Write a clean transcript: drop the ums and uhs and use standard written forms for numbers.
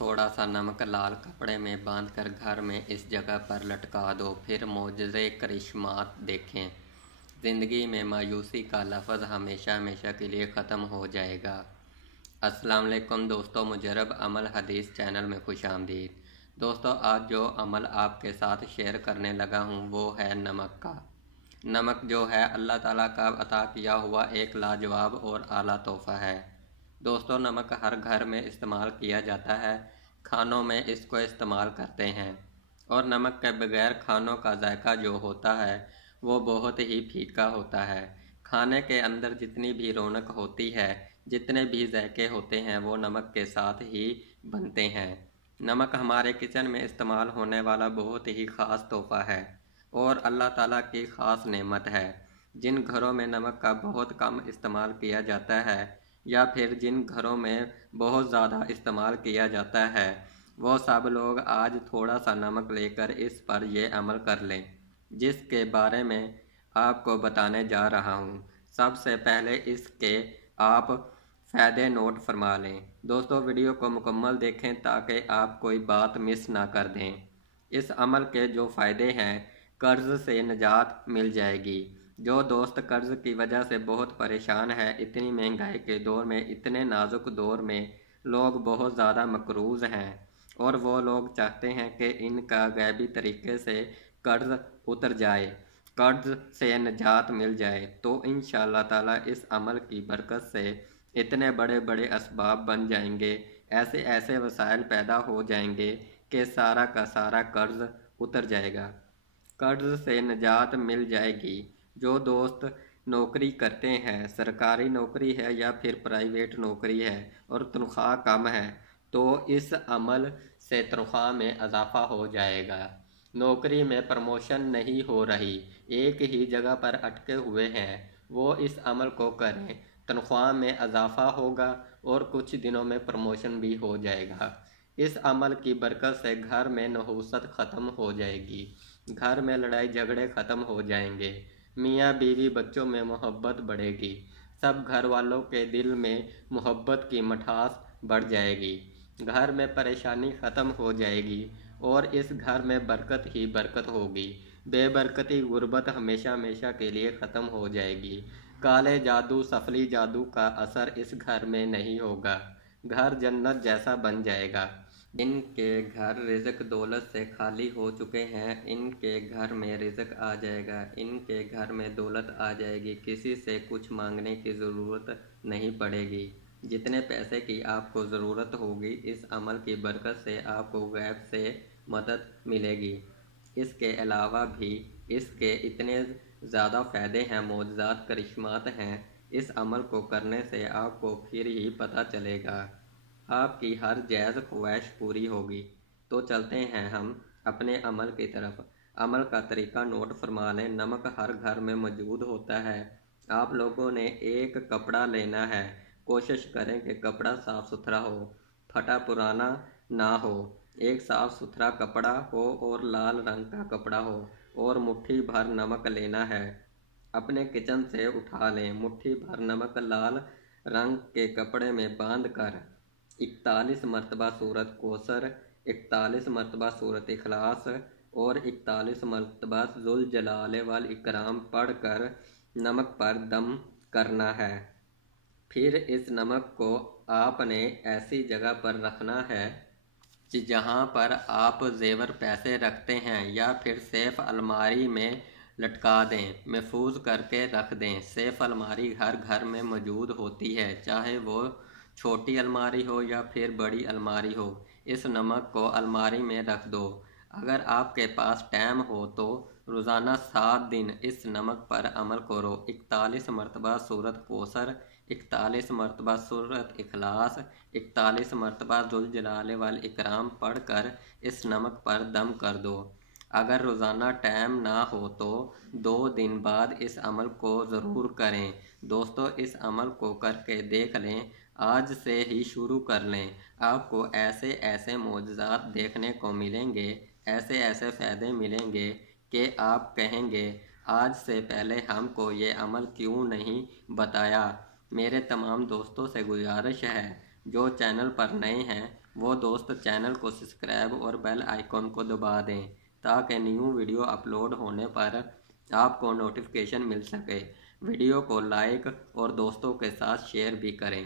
थोड़ा सा नमक लाल कपड़े में बांधकर घर में इस जगह पर लटका दो, फिर मोजज़े करिश्मात देखें। ज़िंदगी में मायूसी का लफ्ज़ हमेशा हमेशा के लिए ख़त्म हो जाएगा। अस्सलाम वालेकुम दोस्तों, मुजरब अमल हदीस चैनल में खुशामदीद। दोस्तों, आज जो अमल आपके साथ शेयर करने लगा हूँ वो है नमक का। नमक जो है अल्लाह ताला का अता किया हुआ एक लाजवाब और आला तोहफ़ा है। दोस्तों, नमक हर घर में इस्तेमाल किया जाता है, खानों में इसको इस्तेमाल करते हैं और नमक के बगैर खानों का जायका जो होता है वो बहुत ही फीका होता है। खाने के अंदर जितनी भी रौनक होती है, जितने भी जायके होते हैं वो नमक के साथ ही बनते हैं। नमक हमारे किचन में इस्तेमाल होने वाला बहुत ही ख़ास तोहफ़ा है और अल्लाह ताला की ख़ास नेमत है। जिन घरों में नमक का बहुत कम इस्तेमाल किया जाता है या फिर जिन घरों में बहुत ज़्यादा इस्तेमाल किया जाता है, वो सब लोग आज थोड़ा सा नमक लेकर इस पर ये अमल कर लें, जिसके बारे में आपको बताने जा रहा हूँ। सबसे पहले इसके आप फ़ायदे नोट फरमा लें। दोस्तों, वीडियो को मुकम्मल देखें ताकि आप कोई बात मिस ना कर दें। इस अमल के जो फ़ायदे हैं, कर्ज़ से निजात मिल जाएगी। जो दोस्त कर्ज़ की वजह से बहुत परेशान है, इतनी महंगाई के दौर में, इतने नाजुक दौर में लोग बहुत ज़्यादा मकरूज़ हैं और वो लोग चाहते हैं कि इनका गैबी तरीके से कर्ज़ उतर जाए, कर्ज़ से निजात मिल जाए, तो इंशाअल्लाह ताला इस अमल की बरकत से इतने बड़े बड़े असबाब बन जाएंगे, ऐसे ऐसे वसाइल पैदा हो जाएंगे कि सारा का सारा कर्ज़ उतर जाएगा, कर्ज़ से निजात मिल जाएगी। जो दोस्त नौकरी करते हैं, सरकारी नौकरी है या फिर प्राइवेट नौकरी है और तनख्वाह कम है, तो इस अमल से तनख्वाह में इजाफ़ा हो जाएगा। नौकरी में प्रमोशन नहीं हो रही, एक ही जगह पर अटके हुए हैं, वो इस अमल को करें, तनख्वाह में इजाफ़ा होगा और कुछ दिनों में प्रमोशन भी हो जाएगा। इस अमल की बरकत से घर में नहुसत ख़त्म हो जाएगी, घर में लड़ाई झगड़े ख़त्म हो जाएंगे, मियाँ बीवी बच्चों में मोहब्बत बढ़ेगी, सब घर वालों के दिल में मोहब्बत की मिठास बढ़ जाएगी, घर में परेशानी ख़त्म हो जाएगी और इस घर में बरकत ही बरकत होगी। बेबरकती गुर्बत हमेशा हमेशा के लिए ख़त्म हो जाएगी। काले जादू सफली जादू का असर इस घर में नहीं होगा, घर जन्नत जैसा बन जाएगा। इनके घर रिज़्क दौलत से खाली हो चुके हैं, इनके घर में रिज़्क आ जाएगा, इनके घर में दौलत आ जाएगी, किसी से कुछ मांगने की ज़रूरत नहीं पड़ेगी। जितने पैसे की आपको ज़रूरत होगी, इस अमल की बरकत से आपको गैब से मदद मिलेगी। इसके अलावा भी इसके इतने ज़्यादा फ़ायदे हैं, मोजज़ात करिश्मात हैं, इस अमल को करने से आपको फिर ही पता चलेगा, आपकी हर जायज़ ख्वाहिश पूरी होगी। तो चलते हैं हम अपने अमल की तरफ। अमल का तरीका नोट फरमा लें। नमक हर घर में मौजूद होता है। आप लोगों ने एक कपड़ा लेना है, कोशिश करें कि कपड़ा साफ़ सुथरा हो, फटा पुराना ना हो। एक साफ़ सुथरा कपड़ा हो और लाल रंग का कपड़ा हो और मुट्ठी भर नमक लेना है। अपने किचन से उठा लें। मुट्ठी भर नमक लाल रंग के कपड़े में बांध कर 41 मरतबा सूरत कौसर, 41 मरतबा सूरत इखलास और 41 मरतबा ज़ुल जलाल वल इकराम पढ़ कर नमक पर दम करना है। फिर इस नमक को आपने ऐसी जगह पर रखना है जहाँ पर आप जेवर पैसे रखते हैं या फिर सेफ अलमारी में लटका दें, महफूज करके रख दें। सेफ अलमारी हर घर में मौजूद होती है, चाहे वो छोटी अलमारी हो या फिर बड़ी अलमारी हो। इस नमक को अलमारी में रख दो। अगर आपके पास टाइम हो तो रोज़ाना 7 दिन इस नमक पर अमल करो। 41 मरतबा सूरत कौसर, 41 मरतबा सूरत इखलास, 41 मरतबा ज़ुल जलाल वल इकराम पढ़ कर इस नमक पर दम कर दो। अगर रोज़ाना टाइम ना हो तो 2 दिन बाद इस अमल को ज़रूर करें। दोस्तों, इस अमल को करके देख लें, आज से ही शुरू कर लें। आपको ऐसे ऐसे मोजज़ात देखने को मिलेंगे, ऐसे ऐसे फ़ायदे मिलेंगे कि आप कहेंगे आज से पहले हमको ये अमल क्यों नहीं बताया। मेरे तमाम दोस्तों से गुजारिश है, جو چینل پر نئے ہیں وہ دوست چینل کو سبسکرائب اور بیل آئیکن کو دبا دیں تاکہ نیو ویڈیو اپلوڈ ہونے پر آپ کو نوٹیفیکیشن مل سکے۔ ویڈیو کو لائک اور دوستوں کے ساتھ شیئر بھی کریں۔